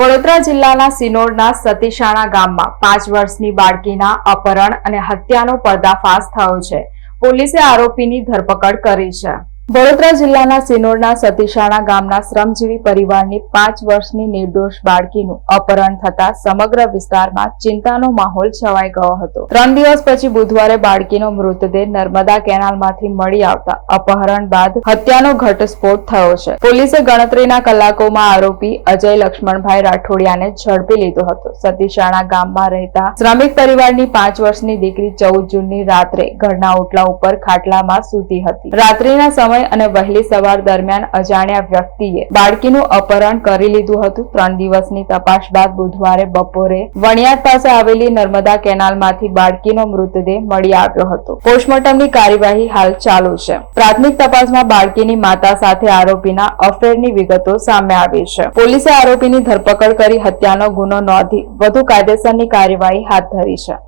વડોદરા જિલ્લાના સિનોરના સતીશાણા ગામમાં 5 વર્ષની બાળકીના અપહરણ અને હત્યાનો પર્દાફાશ થયો છે. પોલીસે આરોપીની ધરપકડ કરી છે. વડોદરા જિલ્લાના સિનોરના સતીશાણા ગામના શ્રમજીવી પરિવારની 5 વર્ષની નિર્દોષ બાળકીનું અપહરણ થતા સમગ્ર વિસ્તારમાં ચિંતાનો માહોલ છવાઈ ગયો હતો. 3 દિવસ પછી બુધવારે બાળકીનો મૃતદેહ નર્મદા કેનાલમાંથી મળી આવતા અપહરણ બાદ હત્યાનો ઘટસ્ફોટ થયો છે. પોલીસે ગણતરીના કલાકોમાં આરોપી અજય લક્ષ્મણભાઈ રાઠોડિયાને ઝડપી લીધો હતો. સતીશાણા ગામમાં રહેતા શ્રમિક પરિવારની 5 વર્ષની દીકરી 14 જૂનની રાત્રે ઘરના ઓટલા ઉપર ખાટલામાં સૂતી હતી. રાત્રિના સમય અને વહેલી સવાર દરમિયાન અજાણ્યા વ્યક્તિએ બાળકીનું અપહરણ કરી લીધું હતું. 3 દિવસની તપાસ બાદ બુધવારે બપોરે વણિયાદ પાસે આવેલી નર્મદા કેનાલમાંથી બાળકીનો મૃતદેહ મળી આવ્યો હતો. પોસ્ટમોર્ટમની કાર્યવાહી હાલ ચાલુ છે. પ્રાથમિક તપાસમાં બાળકીની માતા સાથે આરોપીના અફેરની વિગતો સામે આવી છે. પોલીસે આરોપીની ધરપકડ કરી હત્યાનો ગુનો નોંધી વધુ કાયદેસરની કાર્યવાહી હાથ ધરી છે.